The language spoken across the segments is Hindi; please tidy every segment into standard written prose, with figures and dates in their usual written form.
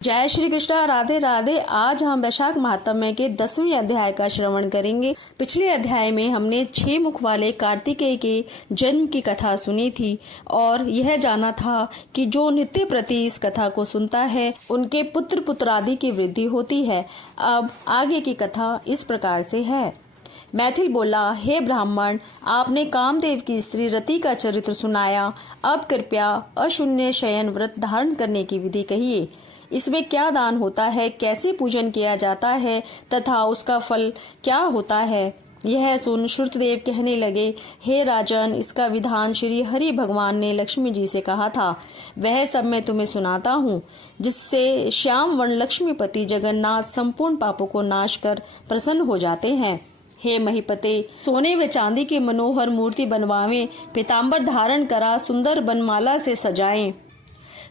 जय श्री कृष्ण, राधे राधे। आज हम वैशाख महात्म्य के 10वें अध्याय का श्रवण करेंगे। पिछले अध्याय में हमने 6 मुख वाले कार्तिकेय के जन्म की कथा सुनी थी और यह जाना था कि जो नित्य प्रति इस कथा को सुनता है उनके पुत्र पुत्रादि की वृद्धि होती है। अब आगे की कथा इस प्रकार से है। मैथिल बोला, हे ब्राह्मण, आपने कामदेव की स्त्री रति का चरित्र सुनाया। अब कृपया अशून्य शयन व्रत धारण करने की विधि कहिए। इसमें क्या दान होता है, कैसे पूजन किया जाता है तथा उसका फल क्या होता है। यह सुन श्रुतदेव कहने लगे, हे राजन, इसका विधान श्री हरि भगवान ने लक्ष्मी जी से कहा था। वह सब मैं तुम्हें सुनाता हूँ, जिससे श्याम वर्ण लक्ष्मीपति जगन्नाथ संपूर्ण पापों को नाश कर प्रसन्न हो जाते हैं। हे महीपते, सोने व चांदी की मनोहर मूर्ति बनवावें, पीताम्बर धारण करा सुंदर बनमाला से सजाएं,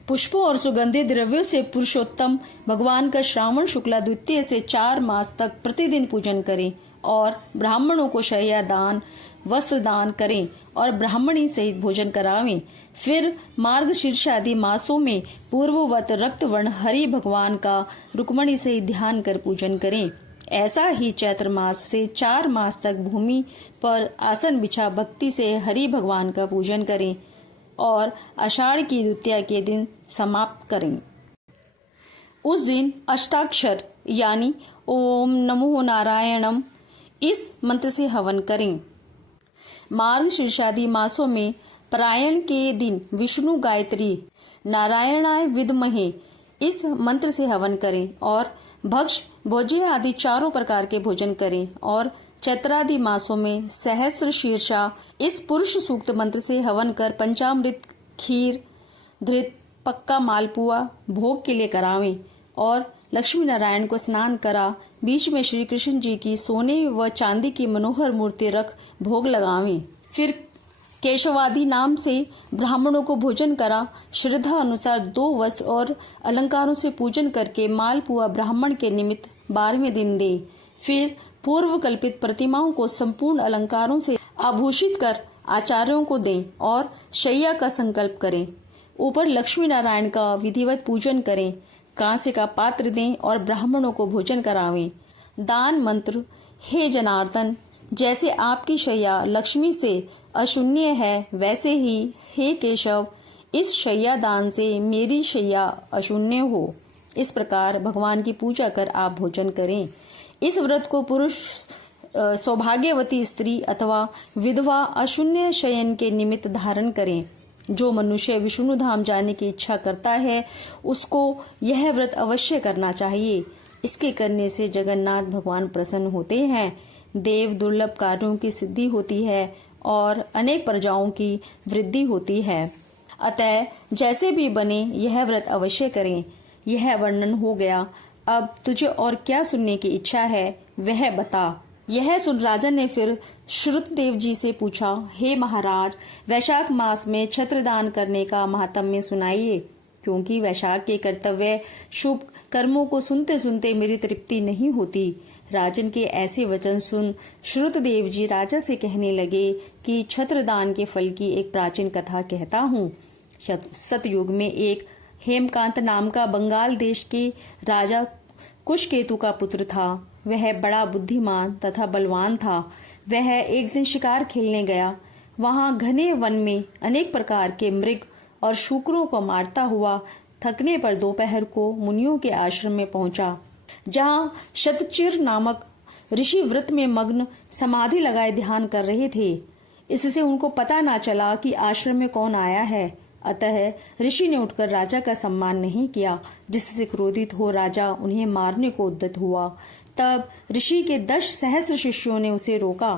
पुष्पों और सुगंधित द्रव्यों से पुरुषोत्तम भगवान का श्रावण शुक्ला द्वितीय से 4 मास तक प्रतिदिन पूजन करें और ब्राह्मणों को शय्या दान वस्त्र दान करें और ब्राह्मणी सहित भोजन करावें। फिर मार्गशीर्ष आदि मासों में पूर्ववत रक्त वर्ण हरि भगवान का रुक्मणी सहित ध्यान कर पूजन करें। ऐसा ही चैत्र मास से 4 मास तक भूमि पर आसन बिछा भक्ति से हरि भगवान का पूजन करें और आषाढ़ की द्वितीया के दिन समाप्त करें। उस दिन अष्टाक्षर यानी ओम नमो नारायणम इस मंत्र से हवन करें। मार्गशीर्षादि मासों में परायण के दिन विष्णु गायत्री नारायणाय विद्महे इस मंत्र से हवन करें और भक्ष भोज्य आदि 4 प्रकार के भोजन करें और चैत्रादि मासों में सहस्त्र शीर्षा इस पुरुष सूक्त मंत्र से हवन कर पंचामृत खीर धृत पक्का मालपुआ भोग के लिए करावें और लक्ष्मी नारायण को स्नान करा बीच में श्री कृष्ण जी की सोने व चांदी की मनोहर मूर्ति रख भोग लगावें। फिर केशवादि नाम से ब्राह्मणों को भोजन करा श्रद्धा अनुसार 2 वस्त्र और अलंकारों से पूजन करके मालपुआ ब्राह्मण के निमित्त 12वें दिन दे। फिर पूर्व कल्पित प्रतिमाओं को संपूर्ण अलंकारों से आभूषित कर आचार्यों को दें और शैया का संकल्प करें। ऊपर लक्ष्मी नारायण का विधिवत पूजन करें, कांसे का पात्र दें और ब्राह्मणों को भोजन करावें। दान मंत्र, हे जनार्दन, जैसे आपकी शैया लक्ष्मी से अशून्य है, वैसे ही हे केशव, इस शैया दान से मेरी शैया अशून्य हो। इस प्रकार भगवान की पूजा कर आप भोजन करें। इस व्रत को पुरुष सौभाग्यवती स्त्री अथवा विधवा अशून्य शयन के निमित्त धारण करें। जो मनुष्य विष्णु धाम जाने की इच्छा करता है उसको यह व्रत अवश्य करना चाहिए। इसके करने से जगन्नाथ भगवान प्रसन्न होते हैं, देव दुर्लभ कार्यों की सिद्धि होती है और अनेक प्रजाओं की वृद्धि होती है। अतः जैसे भी बने यह व्रत अवश्य करें। यह वर्णन हो गया। अब तुझे और क्या सुनने की इच्छा है वह बता। यह सुन राजन ने फिर श्रुतदेव जी से पूछा, हे महाराज, वैशाख मास में छत्रदान करने का महात्म्य सुनाइए, क्योंकि वैशाख के कर्तव्य शुभ कर्मों को सुनते सुनते मेरी तृप्ति नहीं होती। राजन के ऐसे वचन सुन श्रुतदेव जी राजा से कहने लगे कि छत्रदान के फल की एक प्राचीन कथा कहता हूँ। सतयुग में एक हेमकांत नाम का बंगाल देश के राजा कुशकेतु का पुत्र था। वह बड़ा बुद्धिमान तथा बलवान था। वह एक दिन शिकार खेलने गया। वहां घने वन में अनेक प्रकार के मृग और शूकरों को मारता हुआ थकने पर दोपहर को मुनियों के आश्रम में पहुंचा, जहां शतचिर नामक ऋषि व्रत में मग्न समाधि लगाए ध्यान कर रहे थे। इससे उनको पता न चला कि आश्रम में कौन आया है। अतः ऋषि ने उठकर राजा का सम्मान नहीं किया, जिससे क्रोधित हो राजा उन्हें मारने को उद्यत हुआ। तब ऋषि के 10 सहस्त्र शिष्यों ने उसे रोका।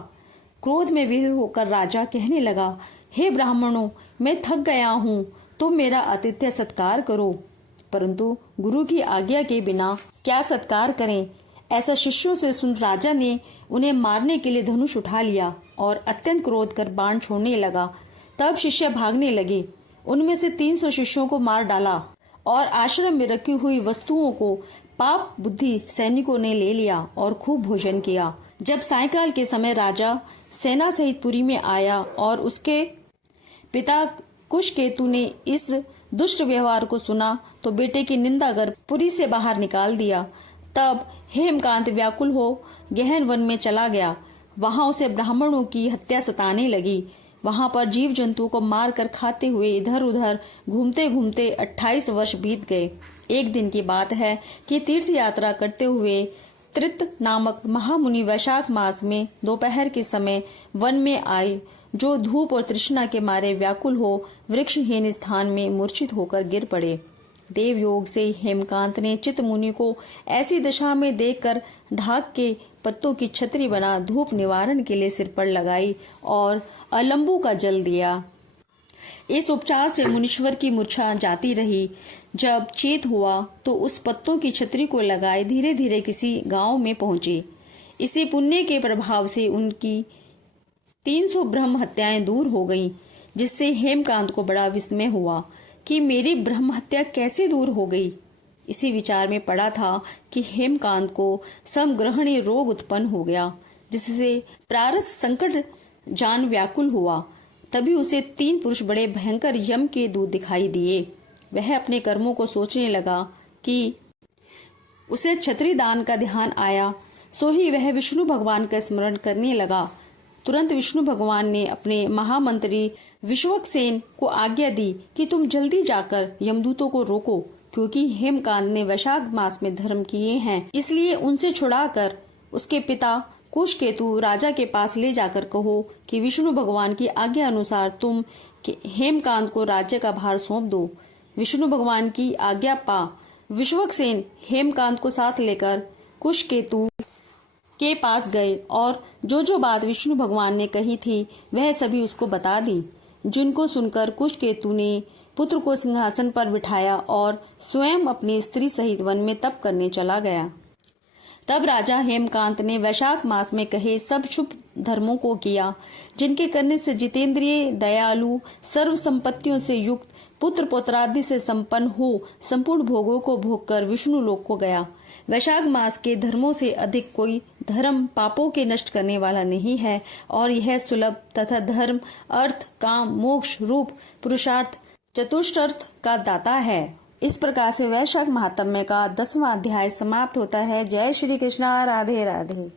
क्रोध में विवश होकर राजा कहने लगा, हे ब्राह्मणों, मैं थक गया हूँ, तुम मेरा आतिथ्य सत्कार करो। परंतु गुरु की आज्ञा के बिना क्या सत्कार करें। ऐसा शिष्यों से सुन राजा ने उन्हें मारने के लिए धनुष उठा लिया और अत्यंत क्रोध कर बाण छोड़ने लगा। तब शिष्य भागने लगे। उनमें से 300 शिष्यों को मार डाला और आश्रम में रखी हुई वस्तुओं को पाप बुद्धि सैनिकों ने ले लिया और खूब भोजन किया। जब सायंकाल के समय राजा सेना सहित पुरी में आया और उसके पिता कुशकेतु ने इस दुष्ट व्यवहार को सुना तो बेटे की निंदा कर पुरी से बाहर निकाल दिया। तब हेमकांत व्याकुल हो गहन वन में चला गया। वहां उसे ब्राह्मणों की हत्या सताने लगी। वहां पर जीव जंतु को मार कर खाते हुए इधर उधर घूमते घूमते 28 वर्ष बीत गए। एक दिन की बात है कि तीर्थ यात्रा करते हुए त्रित नामक महामुनि वैशाख मास में दोपहर के समय वन में आए, जो धूप और तृष्णा के मारे व्याकुल हो वृक्षहीन स्थान में मूर्छित होकर गिर पड़े। देव योग से हेमकांत ने चित मुनि को ऐसी दशा में देखकर ढाक के पत्तों की छतरी बना धूप निवारण के लिए सिर पर लगाई और अलंबू का जल दिया। इस उपचार से मुनीश्वर की मूर्छा जाती रही। जब चेत हुआ तो उस पत्तों की छतरी को लगाए धीरे धीरे किसी गांव में पहुंचे। इसी पुण्य के प्रभाव से उनकी 300 ब्रह्म हत्याएं दूर गईं, जिससे हेमकांत को बड़ा विस्मय हुआ कि मेरी ब्रह्म हत्या कैसे दूर हो गई। इसी विचार में पड़ा था कि हेमकांत को समग्रहणी रोग उत्पन्न हो गया, जिससे प्रारस संकट जान व्याकुल हुआ। तभी उसे 3 पुरुष बड़े भयंकर यम के दूत दिखाई दिए। वह अपने कर्मों को सोचने लगा कि उसे छतरी दान का ध्यान आया, सो ही वह विष्णु भगवान का स्मरण करने लगा। तुरंत विष्णु भगवान ने अपने महामंत्री विश्वक्सेन को आज्ञा दी कि तुम जल्दी जाकर यमदूतों को रोको, क्योंकि हेमकांत ने वैशाख मास में धर्म किए हैं, इसलिए उनसे छुड़ाकर उसके पिता कुशकेतु राजा के पास ले जाकर कहो कि विष्णु भगवान की आज्ञा अनुसार तुम हेमकांत को राज्य का भार सौंप दो। विष्णु भगवान की आज्ञा पा विश्वक्सेन हेमकांत को साथ लेकर कुशकेतु के पास गए और जो बात विष्णु भगवान ने कही थी वह सभी उसको बता दी, जिनको सुनकर कुशकेतु ने पुत्र को सिंहासन पर बिठाया और स्वयं अपनी स्त्री सहित वन में तप करने चला गया। तब राजा हेमकांत ने वैशाख मास में कहे सब शुभ धर्मों को किया, जिनके करने से जितेंद्रिय, दयालु, सर्व संपत्तियों से युक्त, पुत्र पौत्रादि से संपन्न हो संपूर्ण भोगों को भोग कर विष्णु लोक को गया। वैशाख मास के धर्मों से अधिक कोई धर्म पापों के नष्ट करने वाला नहीं है और यह सुलभ तथा धर्म, अर्थ, काम, मोक्ष रूप पुरुषार्थ चतुष्टर्थ का दाता है। इस प्रकार से वैशाख महात्म्य का 10वां अध्याय समाप्त होता है। जय श्री कृष्णा। राधे राधे।